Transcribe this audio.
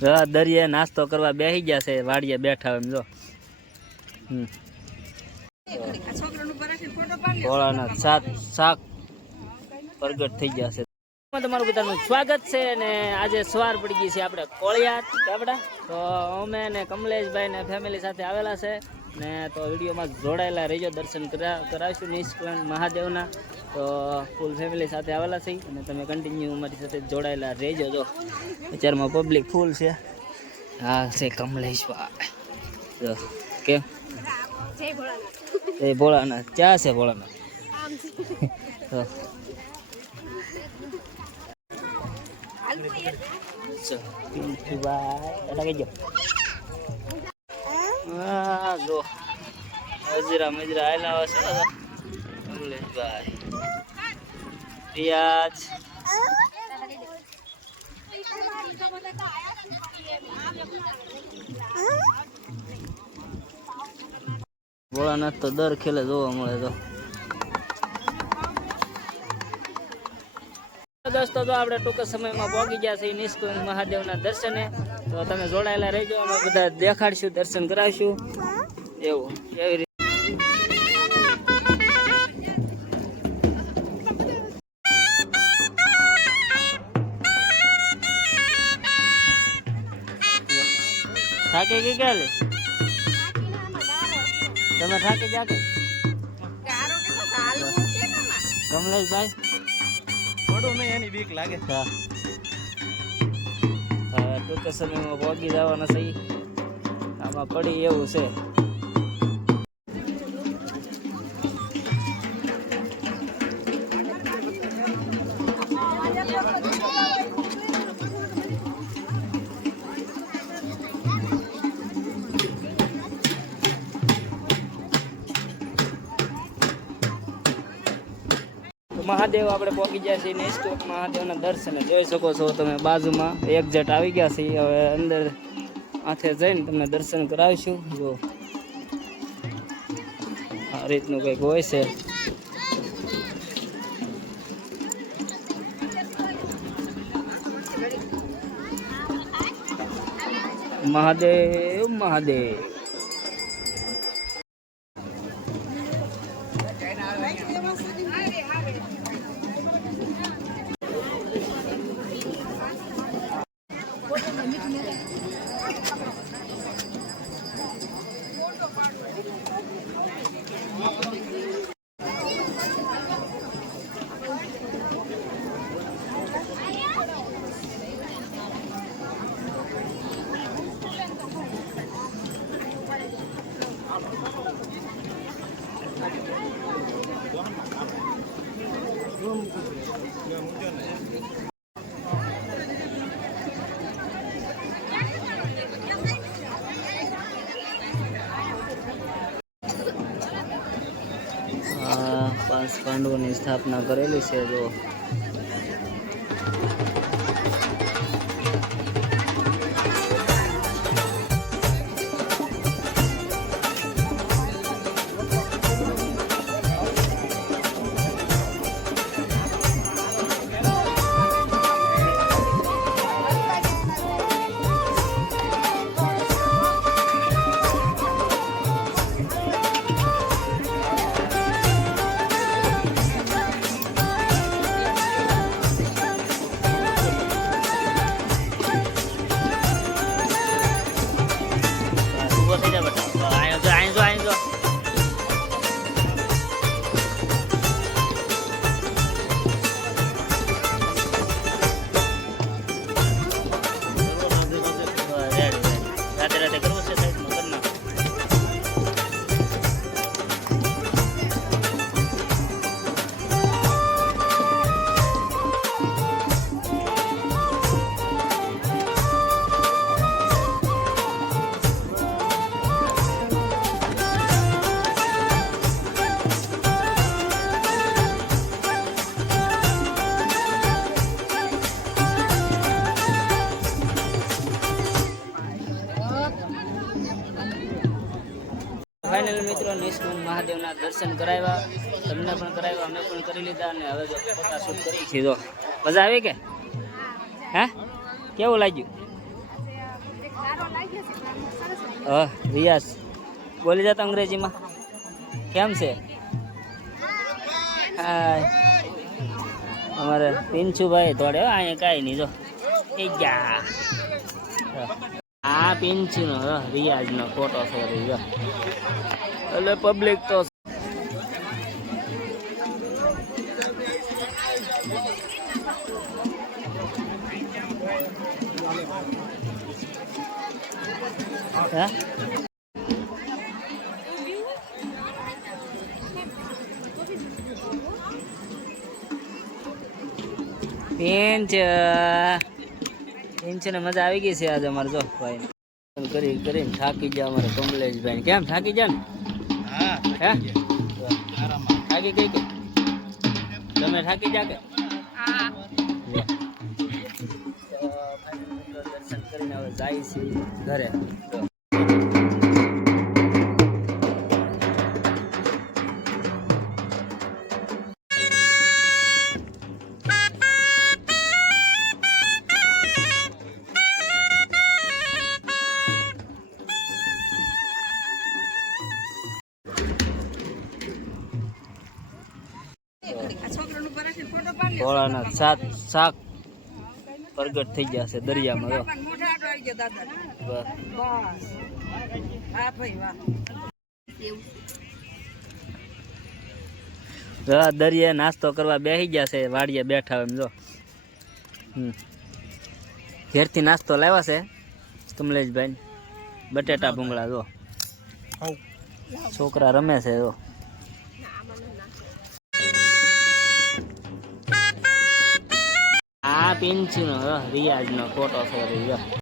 જો દરિયે નાસ્તો કરવા બેસી ગયા છે, વાડીએ બેઠા એમ જો. પ્રગટ થઈ ગયા છે. તમારું બધાનું સ્વાગત છે અને આજે સવાર પડી ગઈ છે આપણે કોળિયા ગાબડા તો અમે ને કમલેશભાઈ ને ફેમિલી સાથે આવેલા છે ને તો વિડીયોમાં જોડાયેલા રહીજો, દર્શન કરા કરાવીશું નિષ્કલંક મહાદેવના. તો ફૂલ ફેમિલી સાથે આવેલા છે અને તમે કન્ટિન્યુ અમારી સાથે જોડાયેલા રહેજો જો. અત્યારમાં પબ્લિક ફૂલ છે. હા છે કમલેશભાઈ. જો કેમ? એ ભોળાનાથ. ક્યાં છે ભોળાનાથ? આમ તો જો. મજરા મજરા આયલા આવે છે કમલેશભાઈ. રિયાજ ભોળાનાથ તો દર ખેલે જોવા મળે તો દોસ્તો તો આપણે ટૂંક સમયમાં પહોંચી ગયા છે નિષ્કુંજ મહાદેવના દર્શને. તો તમે જોડાયેલા રહેજો, અમે બધા દેખાડશું, દર્શન કરાવીશું. એવું, એવી થાકે કે ક્યાં લે તમે થાકે જા કે? કે કમલેશભાઈ? થોડું નહીં એની બીક લાગે. હા. હા ટૂંક સમયમાં પહોંચી જવાના સહી આમાં પડી એવું છે. મહાદેવ આપણે પહોંચી ગયા છીએ નિષ્ઠુક મહાદેવના દર્શન. જોઈ શકો છો તમે, બાજુમાં એક્ઝેટ આવી ગયા છે હવે અંદર આથે જઈને તમને દર્શન કરાવીશું. જો. આ રીતનું કંઈક હોય છે. મહાદેવ મહાદેવ. પાંચ પાંડવોની સ્થાપના કરેલી છે જો ફાઇનલ મિત્રો નિષ્કુંજ મહાદેવના દર્શન કરાવ્યા. તમને પણ કરાવ્યા, અમે પણ કરી લીધા અને હવે જો ફોટા શૂટ કરી છે મજા આવી કે? હા? કેવું લાગ્યું? હા રિયાસ બોલી જતા અંગ્રેજીમાં. કેમ છે? અમારે પિંચુભાઈ થોડે અહીંયા કાંઈ નહીં, જો. એ ગયા. આ પિંચુનો હો, રિયાઝનો ફોટો છે એટલે પબ્લિક તો પેન્ચ ને મજા આવી ગઈ છે આજે અમારે જો ભાઈ. કરી કરીને થાકી ગયા અમારે કમલેશભાઈ કેમ થાકી ગયા ને? હે થાકી ગઈ કે? તમે થાકી જા કે? દર્શન કરીને હવે જાય છે ઘરે. તો આ છોકરાનું ઉપર રાખીને ફોટો પાડી લે. ભોળાના સાત શાક પ્રગટ થઈ ગયા છે દરિયામાં જો. દરિયે નાસ્તો કરવા બેસી ગયા છે વાડીએ બેઠા એમ જો. હમ. ઘેરથી નાસ્તો લાવ્યા છે કમલેશભાઈ બટેટા ભૂંગળા જો. છોકરા રમે છે જો. આ પિંચુનો રિયાઝનો ફોટો છે